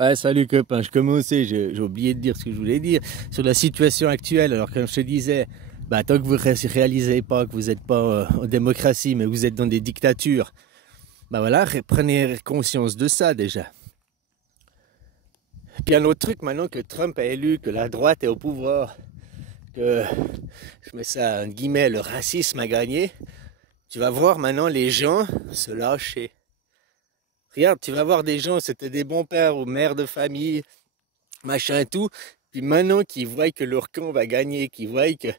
Ouais, salut copain, je commençais, j'ai oublié de dire ce que je voulais dire sur la situation actuelle. Alors comme je te disais, tant que vous ne réalisez pas que vous n'êtes pas en démocratie, mais vous êtes dans des dictatures, voilà, prenez conscience de ça déjà. Puis un autre truc, maintenant que Trump a élu, que la droite est au pouvoir, que, je mets ça en guillemets, le racisme a gagné, tu vas voir maintenant les gens se lâcher. Regarde, tu vas voir des gens, c'était des bons pères ou mères de famille, machin et tout, puis maintenant qu'ils voient que leur camp va gagner, qu'ils voient que,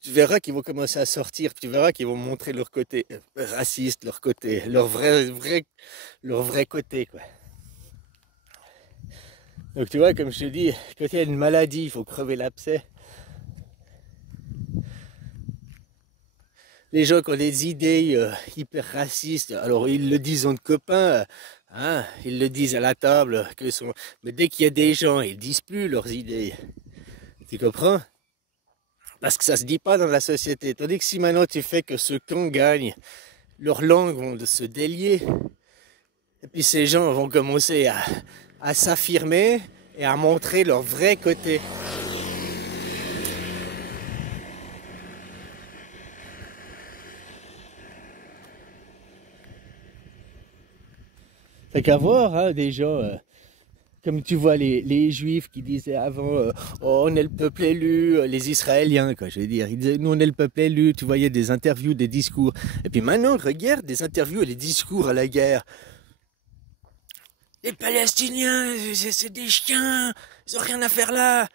tu verras qu'ils vont commencer à sortir, puis tu verras qu'ils vont montrer leur côté raciste, leur côté, leur vrai côté, quoi. Donc tu vois, comme je te dis, quand il y a une maladie, il faut crever l'abcès. Les gens qui ont des idées hyper racistes, alors ils le disent entre copains, hein, ils le disent à la table, mais dès qu'il y a des gens, ils disent plus leurs idées. Tu comprends? Parce que ça se dit pas dans la société. Tandis que si maintenant tu fais que ce camp gagne, leurs langues vont se délier. Et puis ces gens vont commencer à s'affirmer et à montrer leur vrai côté. Fait qu'à voir, hein, des gens, comme tu vois les juifs qui disaient avant, oh, on est le peuple élu, les Israéliens, quoi, je veux dire, ils disaient, nous on est le peuple élu, tu voyais des interviews, des discours. Et puis maintenant, regarde des interviews et des discours à la guerre. Les Palestiniens, c'est des chiens, ils ont rien à faire là.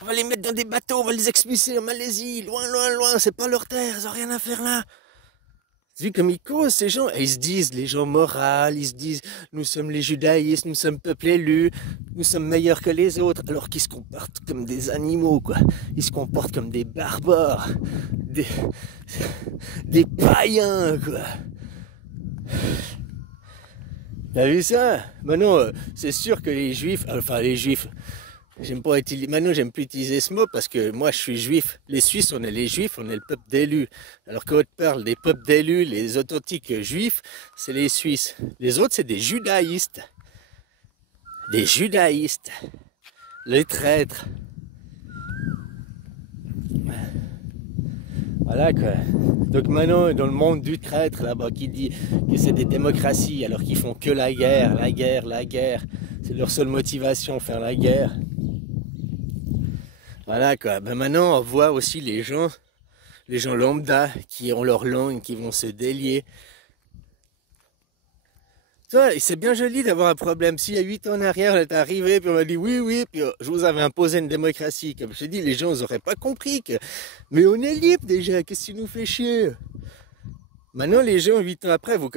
On va les mettre dans des bateaux, on va les expulser en Malaisie, loin, loin, loin, c'est pas leur terre, ils ont rien à faire là. Tu vois comme ils causent ces gens, et ils se disent, les gens moraux, ils se disent, nous sommes les judaïstes, nous sommes peuple élu, nous sommes meilleurs que les autres, alors qu'ils se comportent comme des animaux, quoi. Ils se comportent comme des barbares, des païens, quoi. T'as vu ça? Maintenant, c'est sûr que les juifs, maintenant j'aime plus utiliser ce mot parce que moi je suis juif. Les Suisses, on est les juifs, on est le peuple d'élus. Alors quand on parle des peuples d'élus, les authentiques juifs, c'est les Suisses. Les autres, c'est des judaïstes. Des judaïstes. Les traîtres. Voilà quoi. Donc maintenant, dans le monde du traître là-bas, qui dit que c'est des démocraties alors qu'ils font que la guerre, la guerre, la guerre. C'est leur seule motivation, faire la guerre. Voilà quoi. Maintenant, on voit aussi les gens lambda qui ont leur langue, qui vont se délier. Tu vois, c'est bien joli d'avoir un problème. S'il y a 8 ans en arrière, on est arrivé, puis on m'a dit oui, oui, puis je vous avais imposé une démocratie. Comme je te dis, les gens n'auraient pas compris que. Mais on est libre déjà, qu'est-ce qui nous fait chier? Maintenant, les gens, 8 ans après, vous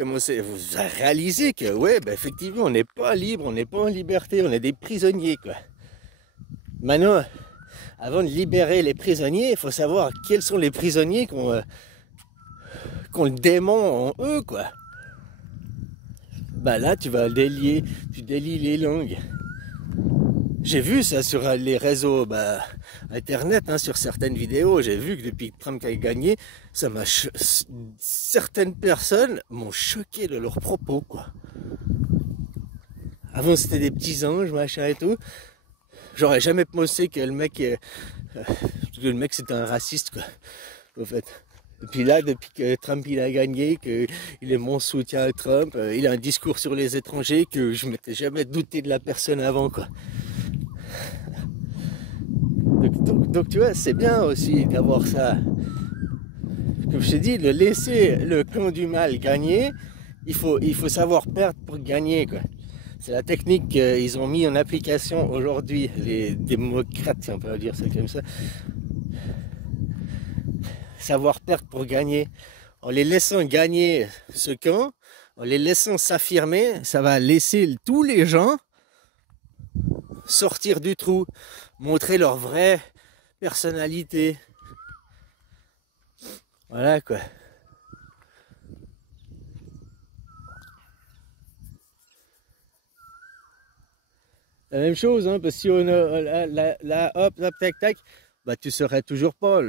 réalisez que, ouais, effectivement, on n'est pas libre, on n'est pas en liberté, on est des prisonniers, quoi. Maintenant, avant de libérer les prisonniers, il faut savoir quels sont les prisonniers qui ont le démon en eux, quoi. Là, tu délies les langues. J'ai vu ça sur les réseaux internet, hein, sur certaines vidéos. J'ai vu que depuis que Trump a gagné, certaines personnes m'ont choqué de leurs propos, quoi. Avant, c'était des petits anges, machin et tout. J'aurais jamais pensé que le mec c'était un raciste, quoi, au fait. Et puis là, depuis que Trump il a gagné, qu'il est mon soutien à Trump, il a un discours sur les étrangers que je m'étais jamais douté de la personne avant, quoi. Donc tu vois, c'est bien aussi d'avoir ça. Comme je t'ai dit, de laisser le camp du mal gagner, il faut savoir perdre pour gagner, quoi. C'est la technique qu'ils ont mis en application aujourd'hui, les démocrates, si on peut dire ça comme ça. Savoir perdre pour gagner. En les laissant gagner ce camp, en les laissant s'affirmer, ça va laisser tous les gens sortir du trou, montrer leur vraie personnalité. Voilà quoi. La même chose, hein, parce que si on a hop, tac, tac, tu serais toujours pas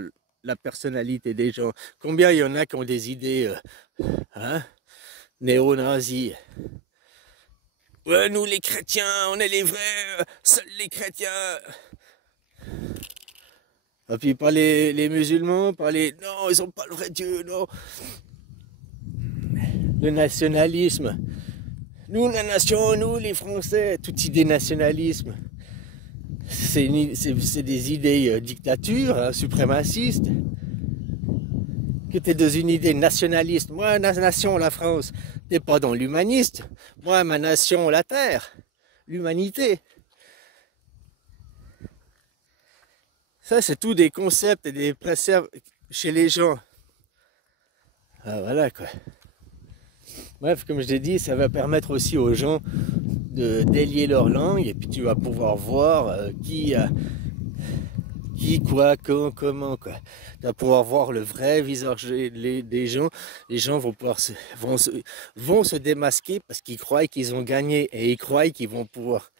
la personnalité des gens. Combien il y en a qui ont des idées néo-nazis? Ouais, nous les chrétiens, on est les vrais, seuls les chrétiens. Et puis pas les musulmans, pas les... Non, ils ont pas le vrai Dieu, non. Le nationalisme. Nous, la nation, nous, les Français, toute idée nationalisme. C'est des idées dictature, hein, suprémacistes. Que t'es dans une idée nationaliste. Moi, la nation, la France. T'es pas dans l'humaniste. Moi, ma nation, la terre. L'humanité. Ça, c'est tout des concepts et des principes chez les gens. Ah, voilà, quoi. Bref, comme je l'ai dit, ça va permettre aussi aux gens de délier leur langue et puis tu vas pouvoir voir qui, quoi, quand, comment, quoi. Tu vas pouvoir voir le vrai visage des gens. Les gens vont pouvoir vont se démasquer parce qu'ils croient qu'ils ont gagné et ils croient qu'ils vont pouvoir.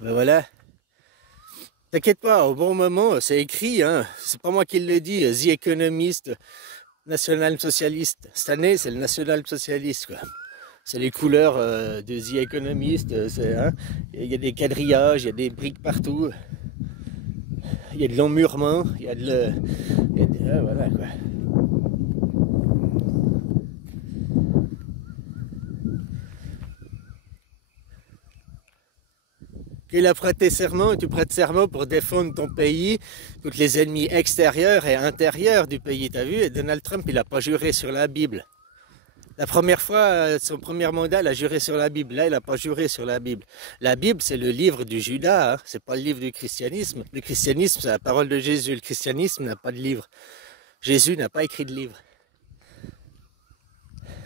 Ben voilà. T'inquiète pas, au bon moment, c'est écrit, hein. C'est pas moi qui le dis, The Economist, national-socialiste. Cette année, c'est le national-socialiste, quoi. C'est les couleurs de The Economist. Hein, il y a des quadrillages, il y a des briques partout. Il y a de l'emmurement, il y a de... voilà, quoi. Il a prêté serment, tu prêtes serment pour défendre ton pays contre les ennemis extérieurs et intérieurs du pays. T'as vu, et Donald Trump, il n'a pas juré sur la Bible. La première fois, son premier mandat, il a juré sur la Bible. Là, il n'a pas juré sur la Bible. La Bible, c'est le livre du Judas, hein. C'est pas le livre du christianisme. Le christianisme, c'est la parole de Jésus. Le christianisme n'a pas de livre. Jésus n'a pas écrit de livre.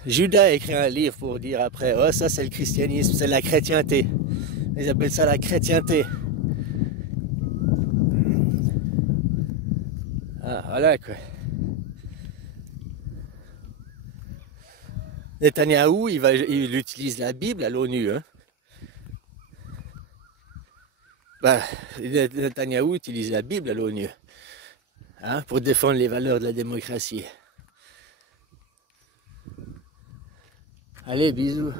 Judas a écrit un livre pour dire après, oh ça c'est le christianisme, c'est la chrétienté. Ils appellent ça la chrétienté. Ah, voilà, quoi. Netanyahou, il utilise la Bible à l'ONU. Hein. Bah, Netanyahou utilise la Bible à l'ONU, hein, pour défendre les valeurs de la démocratie. Allez, bisous.